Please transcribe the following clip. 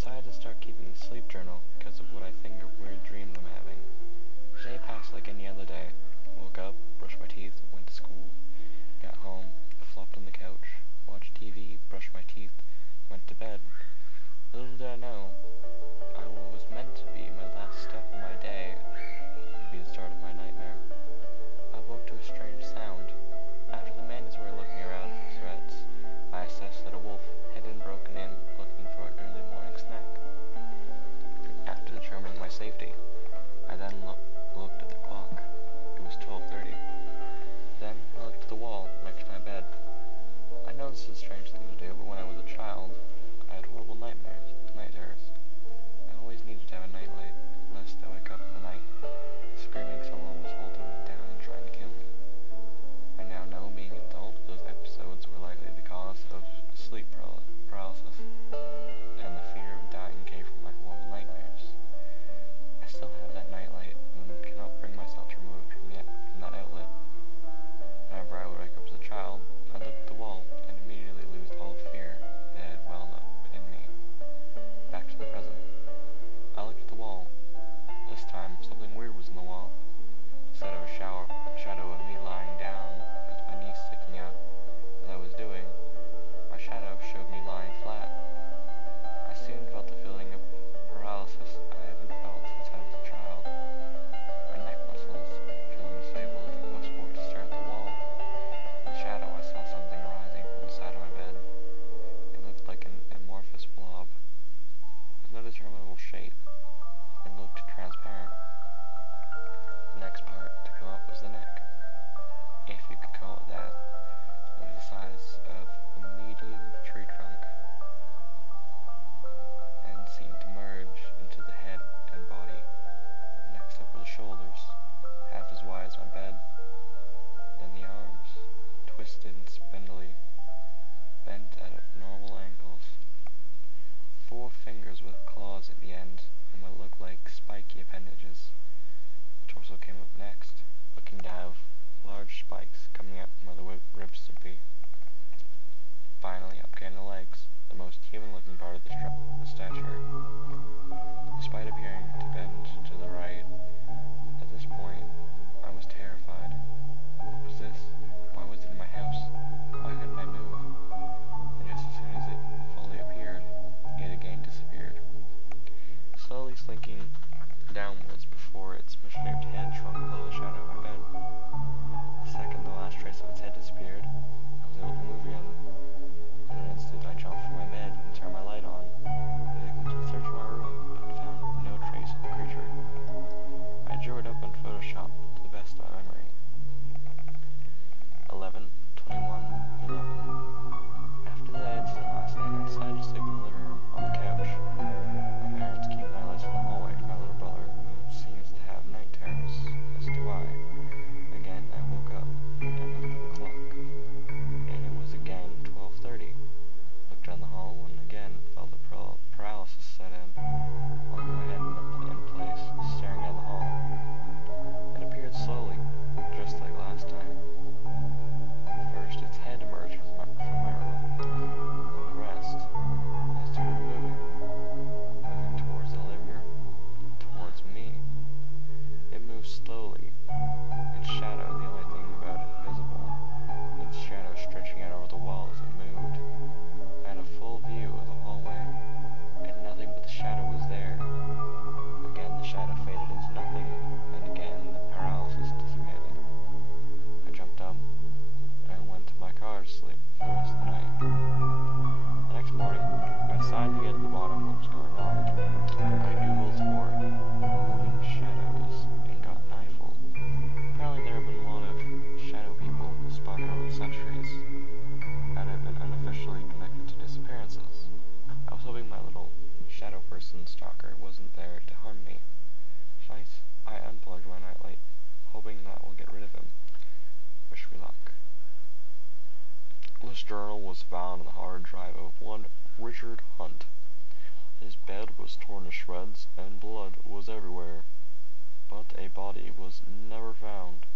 decided to start keeping a sleep journal because of what I think are weird dreams I'm having. The day passed like any other day. Woke up, brushed my teeth, went to school, got home, I flopped on the couch, watched TV, brushed my teeth, went to bed. Little did I know, what was meant to be my last step in my day would be the start of my nightmare. I woke to a strange sound. After the mandatory looking around for threats, I assessed that a wolf had been broken in looking for an early morning snack. After determining my safety, I then looked at the clock. It was 12:30. Then I looked at the wall next to my bed. I know this is a strange thing to do, but when I was a child, I had horrible night terrors. I always needed to have a nightlight, lest I wake up in the night, screaming someone was holding me down and trying to kill me. I now know, being an adult, those episodes were likely the cause of sleep paralysis, and the fear of dying came from my horrible nightmares. I still have that nightlight, and cannot bring myself to remove it from that outlet. Whenever I would wake up as a child, I'd look at the wall, and immediately lose all fear that had welled up in me. Back to the present. I looked at the wall. This time, something weird was in the wall. Instead of a shadow of me lying down with my knees sticking out, as I was doing, my shadow showed me lying flat. I soon felt the feeling of paralysis I haven't felt since I was a child. My neck muscles feeling disabled. I was forced to stare at the wall. In the shadow, I saw something rising from the side of my bed. It looked like an amorphous blob, with no determinable shape. It looked transparent. The next part to come up was the neck, if you could call it that. It was the size of a medium tree trunk, and seemed to merge into the head and body. Next up were the shoulders, half as wide as my bed. Then the arms, twisted and spindly, bent at normal angles. 4 fingers with claws at the end, and what looked like spiky appendages. The torso came up next, looking to have large spikes coming up from where the ribs should be. Finally, up came the legs, the most human-looking part of the stature. Despite appearing to bend to the right, at this point, I was terrified. What was this? Why was it in my house? Why couldn't I move? And just as soon as it fully appeared, it again disappeared, slowly slinking downwards before its mission-shaped head shrunk below the shadow of my bed. The second the last trace of its head disappeared, I was able to move again. In an instant, I jumped from my bed and turned my light on. I did a complete search of my room, but found no trace of the creature. I drew it up in Photoshop to the best of my memory. 11:21:11. After that incident last night, I decided to sleep in the living room on the couch. My parents keep my lights in the hallway for my little brother, who seems to have night terrors, as do I. Again, I woke up and looked at the clock, and it was again 12:30. Looked down the hall, and again felt the paralysis set in, holding my head in place, staring down the hall. It appeared slowly, just like last time. First, its head emerged from my room. The rest, I started moving towards the living room, towards me. It moved slowly, its shadow the only thing about it visible, its shadow stretching out over the wall as it moved. I had a full view of the hallway, and nothing but the shadow was there. Again, the shadow faded into nothing, and again the paralysis dissipated. I jumped up, and I went to my car to sleep for the rest of the night. The next morning, I decided to get to the bottom of what was going on. I googled for moving shadows and got an eyeful. Apparently there have been a lot of shadow people spotted over the centuries that have been unofficially connected to disappearances. I was hoping my little shadow person stalker wasn't there to harm me. Tonight, I unplugged my nightlight, hoping that will get rid of him. Wish me luck. This journal was found in the hard drive of one Richard Hunt. His bed was torn to shreds, and blood was everywhere, but a body was never found.